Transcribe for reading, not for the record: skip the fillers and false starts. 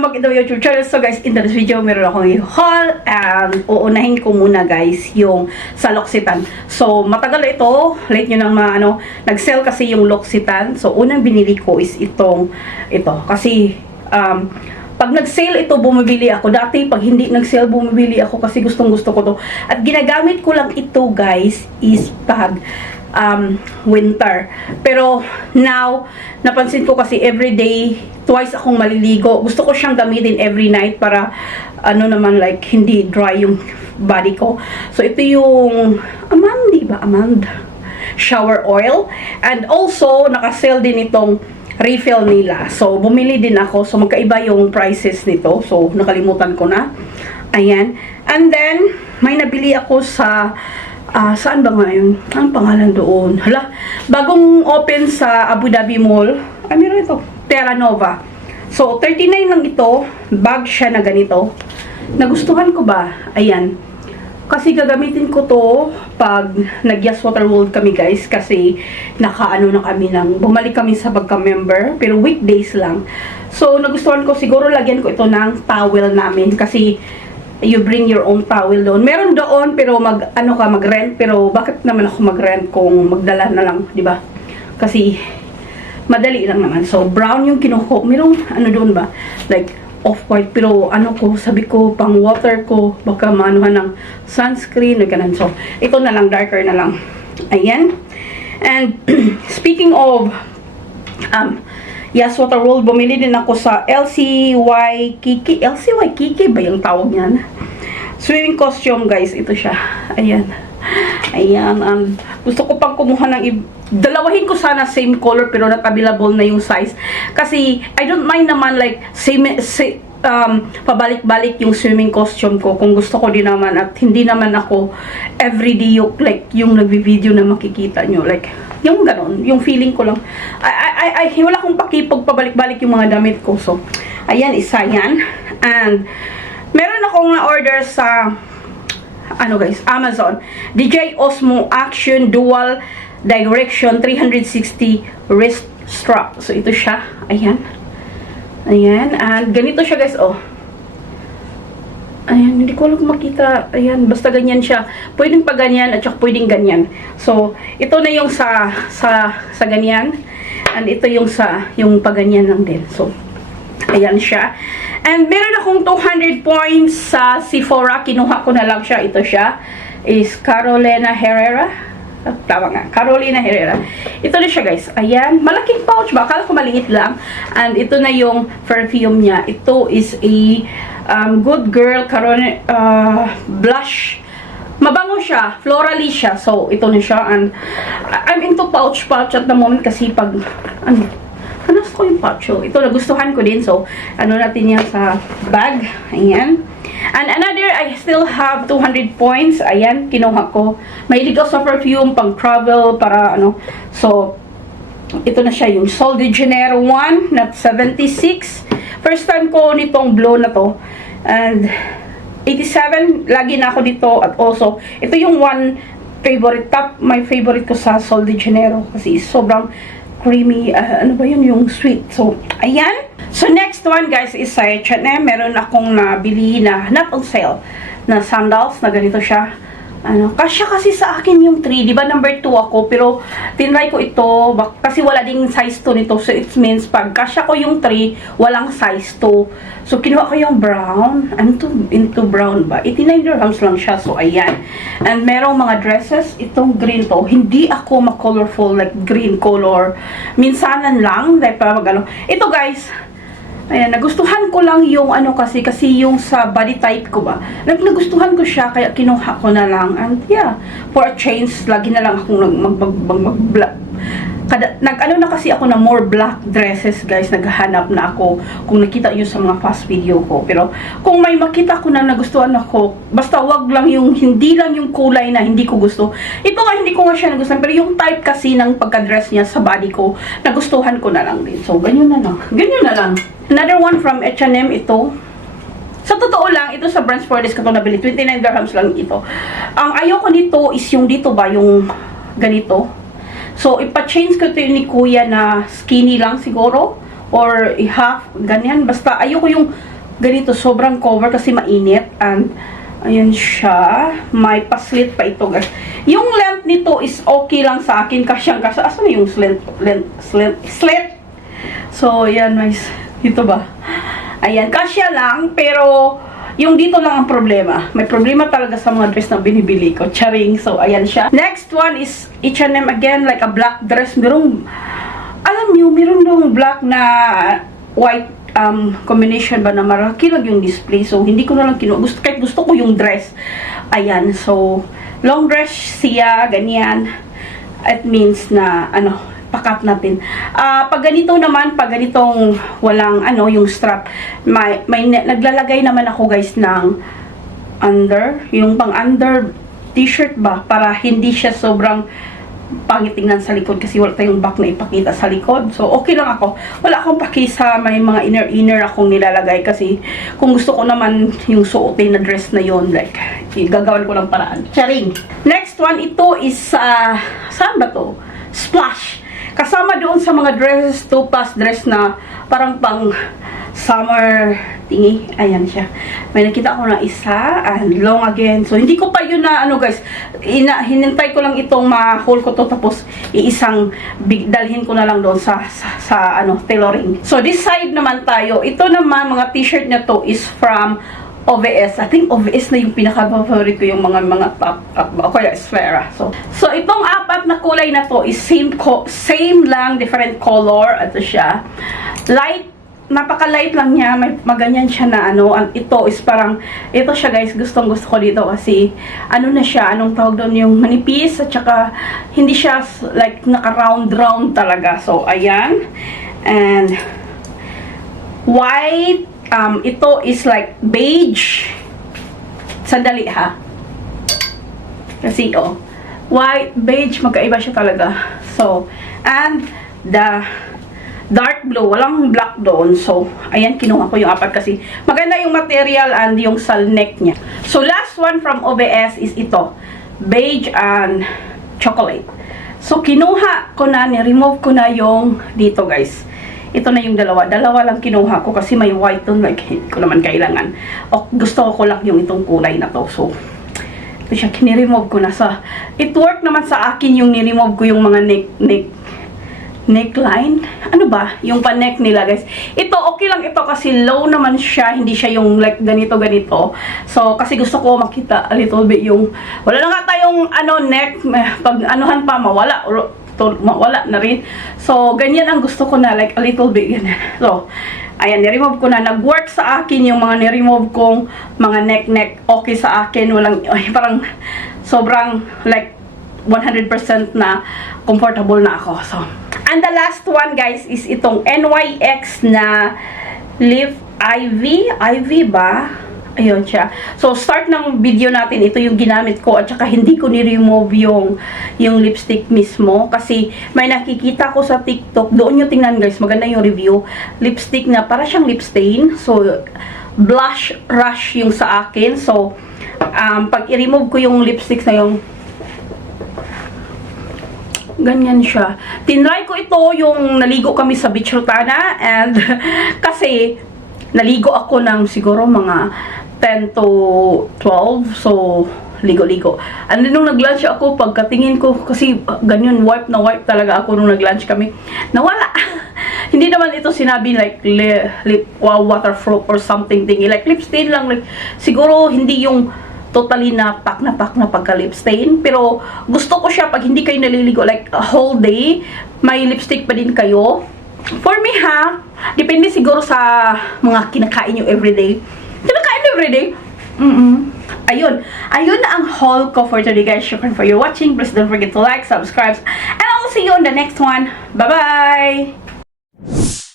welcome back to the YouTube channel. So guys, in this video, meron akong i-haul and uunahin ko muna guys yung sa L'Occitane. So, matagal na ito. Late nyo nang nag-sell kasi yung L'Occitane. So, unang binili ko is ito. Kasi, pag nag-sale ito, bumibili ako. Dati, pag hindi nag-sale, bumibili ako kasi gustong-gusto ko to. At ginagamit ko lang ito guys is pag winter. Pero now, napansin ko kasi everyday, twice akong maliligo. Gusto ko siyang gamitin every night para like hindi dry yung body ko. So ito yung Amand shower oil. And also, naka-sale din itong refill nila. So bumili din ako. So magkaiba yung prices nito. So nakalimutan ko na. Ayan. And then, may nabili ako sa saan ba ngayon? Ang pangalan doon? Hala, bagong open sa Abu Dhabi Mall. Meron ito. Terra Nova. So, 39 lang ito. Bag siya na ganito. Nagustuhan ko ba? Ayan. Kasi gagamitin ko to pag nag-Yas Water World kami guys. Kasi nakaano na kami bumalik kami sa pagka-member. Pero weekdays lang. So, nagustuhan ko. Siguro lagyan ko ito ng towel namin. Kasi you bring your own towel doon. Meron doon pero mag-rent, pero bakit naman ako mag-rent kung magdala na lang, 'di ba? Kasi madali lang naman. So brown yung kinuha. Merong doon ba? Like off-white pero sabi ko pang water ko baka maanuhan ng sunscreen o ganun. So ito na lang, darker na lang. Ayan. And speaking of Yas Water World, bumili din ako sa LCY Kiki. LCY Kiki ba yung tawag niyan? Swimming costume, guys. Ito siya. Ayan. Ayan. Gusto ko pang kumuha ng dalawahin ko sana same color pero not available na yung size. Kasi, I don't mind naman like pabalik-balik yung swimming costume ko kung gusto ko din naman at hindi naman ako everyday yung nagvi-video na makikita nyo. Like, yung ganon, yung feeling ko lang. Wala akong pakipag pabalik-balik yung mga damit ko. So, ayan, isa yan. And, meron akong na-order sa, guys, Amazon. DJI Osmo Action Dual Direction 360 Wrist Strap. So, ito siya. Ayan. Ayan. And, ganito siya, guys, oh. Ayan, hindi ko alam makita. Ayan, basta ganyan siya. Pwedeng pa ganyan at saka pwedeng ganyan. So, ito na yung sa ganyan. And ito yung yung pa ganyan lang din. So, ayan siya. And meron akong 200 points sa Sephora. Kinuha ko na lang siya. Ito siya. Is Carolina Herrera. Tama nga. Carolina Herrera. Ito na siya, guys. Ayan. Malaking pouch ba? Akala ko maliit lang. And ito na yung perfume niya. Ito is a Good Girl Carolina blush. Mabango siya. Florally siya. So, ito na siya. And I'm into pouch at the moment kasi pag ko yung pouch. So, ito nagustuhan ko din. So, natin yan sa bag. Ayan. And another, I still have 200 points. Ayan, kinuha ko. Mahilig ako sa perfume, pang travel, para So, ito na siya, yung Sol de Janeiro 1, not 76. First time ko nitong blow na to. And, 87, lagi na ako dito. At also, ito yung my favorite ko sa Sol de Janeiro. Kasi sobrang creamy, ba yun, yung sweet. So, ayan. So, next one, guys, is sa H&M. Meron akong nabili na, not on sale, na sandals, na ganito siya. Kasya kasi sa akin yung 3. Diba, number 2 ako, pero tinry ko ito, kasi wala ding size 2 nito. So, it means, pag kasya ko yung 3, walang size 2. So, kinuha ko yung brown. Into brown ba? 89 dirhams lang siya. So, ayan. And merong mga dresses. Itong green to. Hindi ako ma-colorful, like green color. Minsanan lang. Like, ito, guys, ayan, nagustuhan ko lang yung kasi yung sa body type ko ba. Nagustuhan ko siya, kaya kinuha ko na lang. And yeah, for a change, lagi na lang akong na kasi ako na more black dresses, guys. Naghahanap na ako kung nakita nyo sa mga past video ko. Pero kung may makita ko na nagustuhan ako, basta wag lang hindi lang yung kulay na hindi ko gusto. Ito nga, hindi ko nga siya nagustuhan. Pero yung type kasi ng pagka-dress niya sa body ko, nagustuhan ko na lang din. So, ganyan na lang. Ganyan na lang. Another one from H&M, ito. Sa totoo lang, ito sa Brands for This ko ito nabili. 29 dirhams lang ito. Ang ayoko nito is yung dito ba, yung ganito. So, ipa-change ko ito ni Kuya na skinny lang siguro. Or half, ganyan. Basta, ayoko yung ganito, sobrang cover kasi mainit. And ayan siya. May paslit pa ito, guys. Yung length nito is okay lang sa akin. Kasyang kasya. Asan na yung slit? So, ayan, guys. Dito ba? Ayan, kasya lang. Pero, yung dito lang ang problema. May problema talaga sa mga dress na binibili ko. Charing. So, ayan siya. Next one is H&M again. Like a black dress. Merong, alam niyo, meron dong black na white combination ba na maraki lang yung display. So, hindi ko na lang kahit gusto ko yung dress. Ayan. So, long dress siya. Ganyan. It means na, pakat natin. Pag ganito naman, pag ganitong walang yung strap, may naglalagay naman ako guys ng under, yung pang under t-shirt ba, para hindi siya sobrang pangit tingnan sa likod kasi wala tayong back na ipakita sa likod. So, okay lang ako. Wala akong paki sa may mga inner akong nilalagay kasi kung gusto ko naman yung suotin na dress na yon, like, gagawin ko lang paraan. Charing! Next one, ito is, saan ba to? Splash! Kasama doon sa mga dresses, 2+ dress na parang pang summer tingi. Ayan siya. May nakita ko na isa and long again. So, hindi ko pa yun na, guys, hinintay ko lang itong ma-haul ko to tapos iisang dalhin ko na lang doon sa tailoring. So, this side naman tayo. Ito naman, mga t-shirt na to is from OVS. I think OVS na yung pinaka-favorite ko yung mga top o kaya Sfera. So itong apat na kulay na to is same lang, different color. Ito siya. Light, napaka-light lang niya. May maganyan siya na ito is parang, ito siya guys, gustong gusto ko dito kasi na siya, anong tawag doon, yung manipis at saka hindi siya like naka-round talaga. So, ayan. And white, ito is like beige. Sandali ha. Kasi white, beige, magkaiba siya talaga. So, and the dark blue, walang black doon. So, ayan, kinuha ko yung apat kasi maganda yung material and yung sa neck niya. So, last one from OBS is ito. Beige and chocolate. So, kinuha ko na, ni-remove ko na yung dito guys. Ito na yung dalawa. Dalawa lang kinuha ko kasi may white doon. Like, hindi ko naman kailangan. O, gusto ko lang yung itong kulay na to. So, ito siya. Kiniremove ko na. So, it worked naman sa akin yung niremove ko yung mga neckline. Ano ba? Yung pa-neck nila, guys. Ito, okay lang ito kasi low naman siya. Hindi siya yung like ganito. So, kasi gusto ko makita a little bit yung, wala na nga tayong neck. Pag anuhan pa, mawala na rin. So, ganyan ang gusto ko na, like a little bit ganyan. So, ayan, ni-remove ko na. Nag-work sa akin yung mga ni-remove kong mga neck. Okay sa akin. Walang, parang sobrang like 100% na comfortable na ako. So, and the last one guys is itong NYX na Live Ivy ba? Ayun siya. So, start ng video natin, ito yung ginamit ko at saka hindi ko ni-remove yung lipstick mismo kasi may nakikita ko sa TikTok. Doon nyo tingnan guys, maganda yung review. Lipstick na para siyang lip stain. So, blush rush yung sa akin. So, pag i-remove ko yung lipstick na yung ganyan siya. Tinry ko ito yung naligo kami sa Beach Rutana and kasi naligo ako ng siguro mga 10 to 12. So, ligo-ligo. And then, nung nag-lunch ako, pagkatingin ko, kasi ganyan, wipe talaga ako nung nag-lunch kami. Nawala. Hindi naman ito sinabi like lip waterproof or something thingy. Like lip stain lang. Like, siguro hindi yung totally na pak na pagka-lip stain. Pero, gusto ko siya pag hindi kayo naliligo like a whole day, may lipstick pa din kayo. For me ha, depende siguro sa mga kinakain nyo everyday. Kinakain everyday? Ayun na ang haul ko for today guys. Shukran for your watching. Please don't forget to like, subscribe, and I will see you on the next one. Bye-bye!